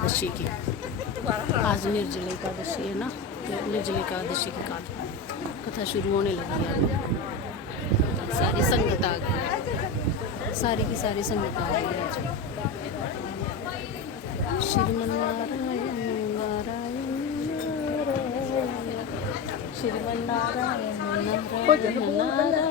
एकादशी की। आज निर्जला एकादशी है ना, तो निर्जला एकादशी की कथा शुरू होने लगी है। सारी संगत आ गई है, सारी की सारी संगत आ गई है आज। श्रीमन्नारायण नारायण श्रीमन्नारायण नारायण।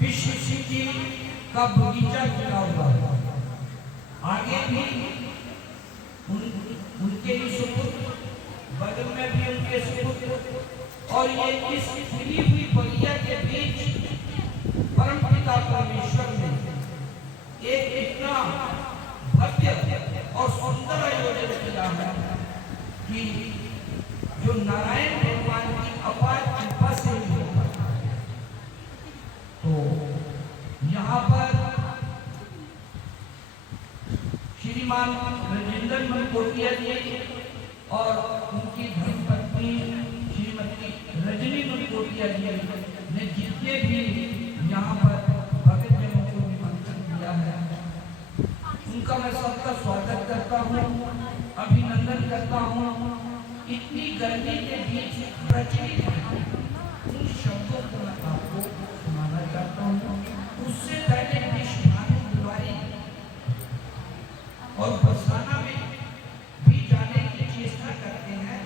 विश्व सिंह जी का बगीचा गिरा हुआ है। आगे भी उनके ही सुपुत्र, बगल में भी उनके सुपुत्र, और ये इस खुली हुई बगिया के बीच परमपिता परमेश्वर ने एक इतना भव्य और सुंदर आयोजन किया है कि जो नारायण भगवान की अपार कृपा से ही होता है। तो यहाँ पर श्रीमान राजेंद्र मनकोटिया जी और उनकी धर्मपत्नी श्रीमती रजनी मनकोटिया जी ने जितने भी यहाँ पर भगत जनों को निमंत्रण दिया है, उनका मैं सबका स्वागत करता हूँ, अभिनंदन करता हूँ। इतनी गर्मी के बीच प्रचलित उन शब्दों को मैं आपको सुनाना चाहता हूँ। उससे पहले विश्व तिवारी और बरसाना में भी जाने की चेष्टा करते हैं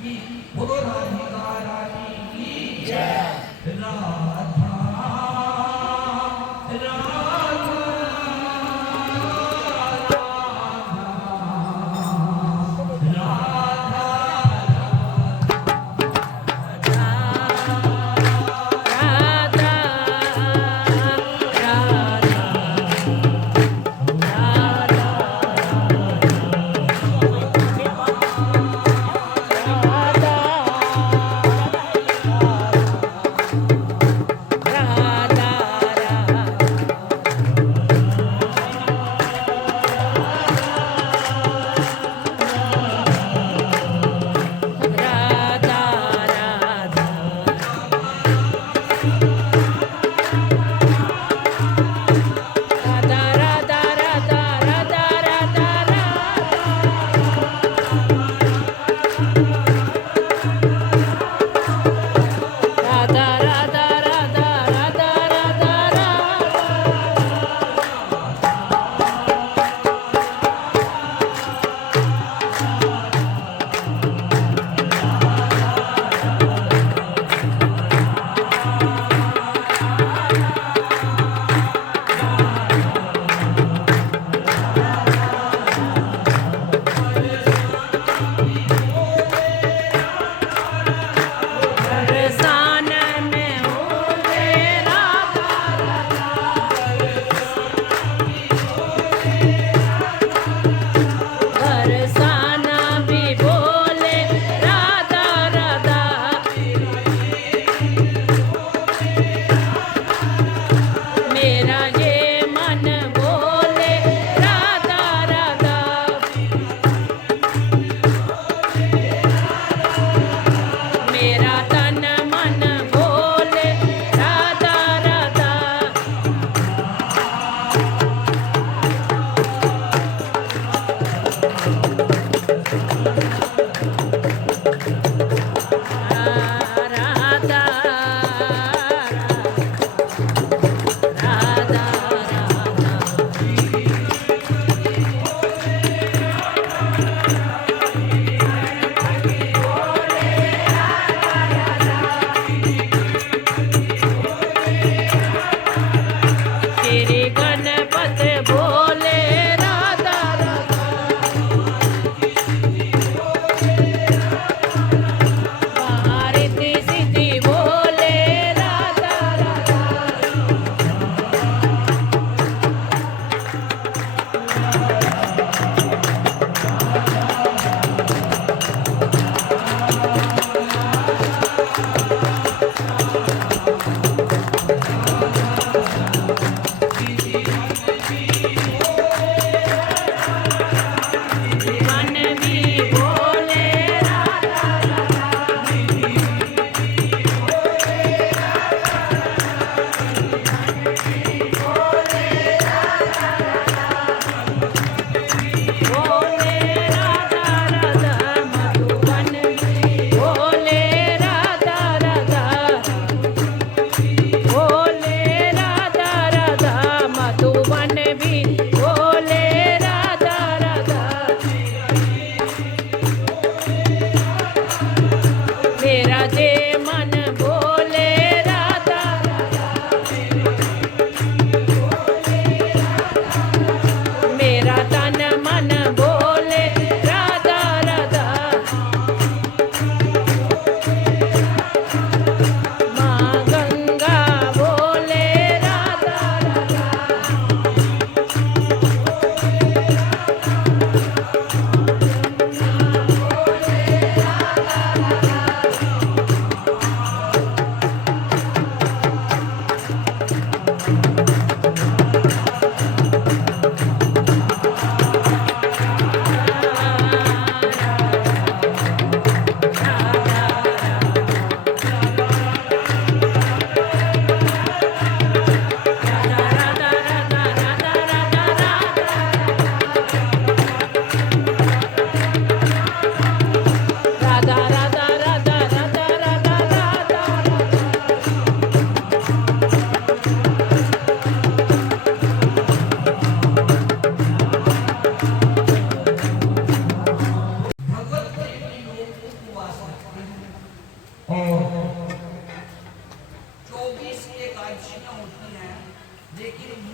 कि बोलो राधिका रानी की जय, राधा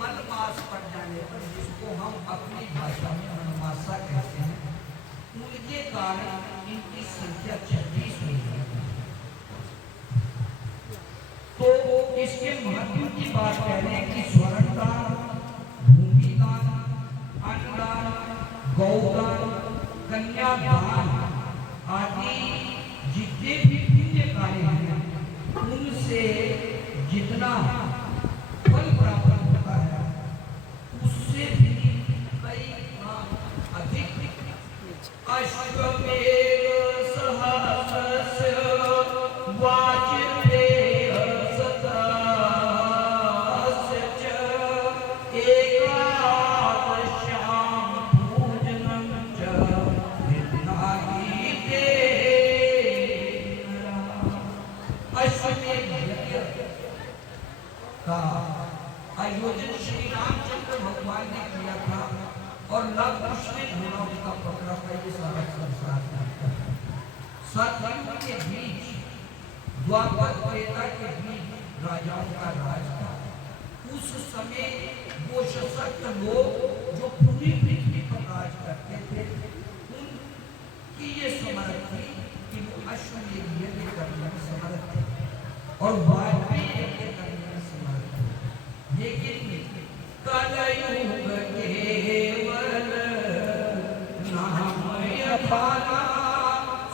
वनवास पड़ जाने पर, जिसको हम अपनी भाषा में वनवासा कहते हैं, उनके कारण इनकी संख्या 26 हुई है। तो इसके महत्व की बात करें कि स्वर्ण दान, भूमि दान, अन्नदान, गौदान, कन्यादान आदि जितने भी पुण्य कार्य हैं, उनसे जितना फल प्राप्त होता है उससे भी कई गुना अधिक। अश्वमेध सहस्रस्य वाजपेय शतस्य च एकादश्यां पूजनं च विद्यागीते। अश्वमेध यज्ञ का आयोजन श्री रामचंद्र भगवान ने किया था और लव कुश ने घोड़ा उनका पकड़ा था। ये सारा संसार सतयुग के बीच, द्वापर त्रेता के बीच राजाओं का राज था। उस समय वो सशक्त लोग जो पूरी पृथ्वी पर राज करते थे, उनकी ये समर्थ थी कि वो अश्वमेध यज्ञ करने में समर्थ थे और वाजपेयी यज्ञ करने में समर्थ थे। लेकिन कलयुग केवल नाम अपारा,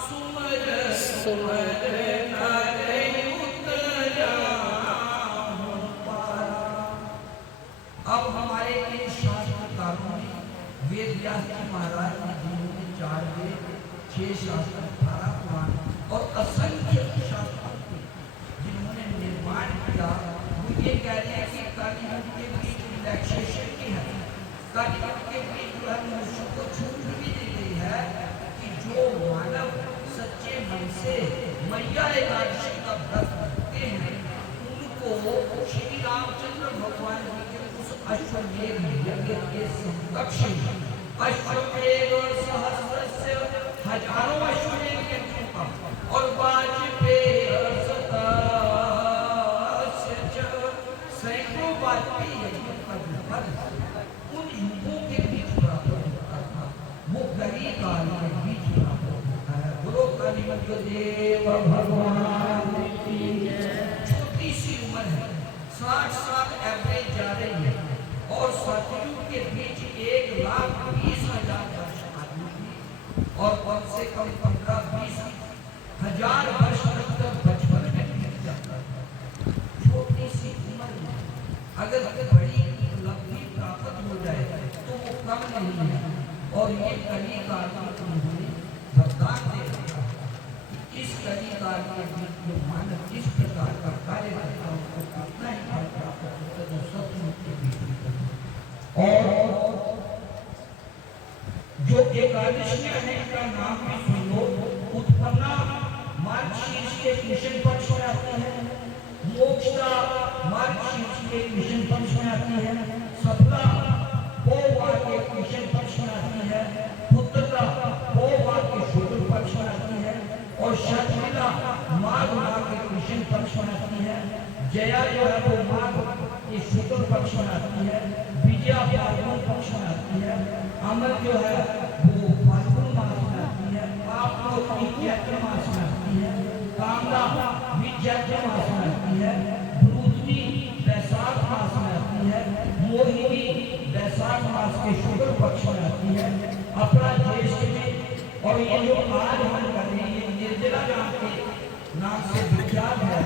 सुमर सुमर नर उतराम पारा। अब हमारे इन शास्त्रकारों ने, वेद व्यास जी महाराज ने, जिन्होंने 4 वेद, 6 शास्त्र, 18 पुराण और असंख्य शास्त्रों के जिन्होंने निर्माण किया, वो ये कह रहे हैं कि कलयुग के बीच रिलैक्सेशन की है। कलयुग के बीच जो है मनुष्य को छूट भी दी गई है कि जो मानव सच्चे मन से मैया एकादशी का व्रत करते हैं, उनको श्री रामचंद्र भगवान जी के उस अश्वमेध यज्ञ के समकक्ष अश्वमेध सहस्रस्य, हजारों अश्वमेध यज्ञों का, और वाजपेय शतस्य च, सैकड़ों वाजपेयी यज्ञों का जो फल उन युगों के बीच प्राप्त होता था, वो कली काल के बीच प्राप्त होता है। बोलो कलियुग देव भगवान की जय। छोटी सी उम्र है, 60 साल एवरेज जा रही है, और सतयुग के बीच 1,20,000 वर्ष आयु थी, और कम से कम 15-20 हजार वर्ष तक बचपन में बीत जाता था। छोटी सी उम्र में अगर बड़ी उपलब्धि प्राप्त हो जाए तो वो कम नहीं है। और ये कली काल में उन्होंने वरदान दे रखा है कि इस कली काल के बीच जो मानव इस प्रकार का कार्य करता है उसको कितना ही फल प्राप्त होता है, जो सतयुग के बीच में। और जो एकादशियां हैं, का नाम भी सुन लो। उत्पन्ना मार्गशीर्ष के कृष्ण पक्ष में आती है, मोक्षा मार्गशीर्ष के कृष्ण पक्ष में आती है, सफला पौवार के कृष्ण पक्ष में आती है, पुत्रता पौवार के शुक्ल पक्ष में आती है, और शर्मिला माघ माह के कृष्ण पक्ष में आती है, जया जो है वो माघ के शुक्ल पक्ष में आती है, विजया फाल्गुन पक्ष में आती है, अमर जो है वो फाल्गुन मास में आती है, आप लोग चैत्र मास में आती है, कामला विजय मास में आती है, भूतनी वैशाख मास में आती है, मोहिनी वैशाख मास के शुक्ल पक्ष में आती है, अपना ज्येष्ठ में। और ये जो आज हम कर रहे हैं, ये निर्जला नाम के नाम से विख्यात है।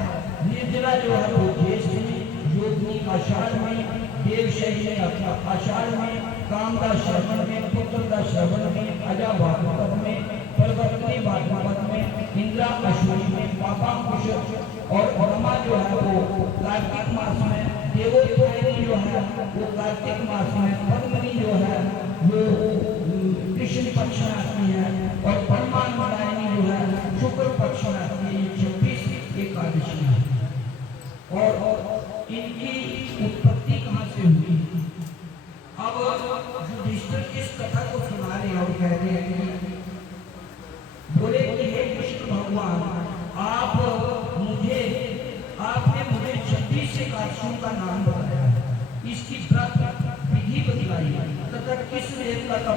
निर्जला जो है वो ज्येष्ठ में, योगिनी आषाढ़ में, देवशयी ने अपना आषाढ़ में, कामदा श्रवण में, पुत्रदा श्रवण में, अजा भागवत में, परवर्ती भागवत में, इंद्रा अश्विनी में, पापा कुश, और रमा जो है वो कार्तिक मास में, देवोत्तरी जो है वो कार्तिक मास में, पद्मनी जो है वो कृष्ण पक्ष में आती है, और परमानंदायनी जो है शुक्ल पक्ष में आती है। 26 एकादशी है। और इनकी उत्पत्ति कहाँ से हुई? अब युधिष्ठिर इस कथा को सुना रहे और कहते हैं कि बोले कि हे कृष्ण भगवान, आपने मुझे 26 एकादशियों का नाम बताया, इसकी व्रत का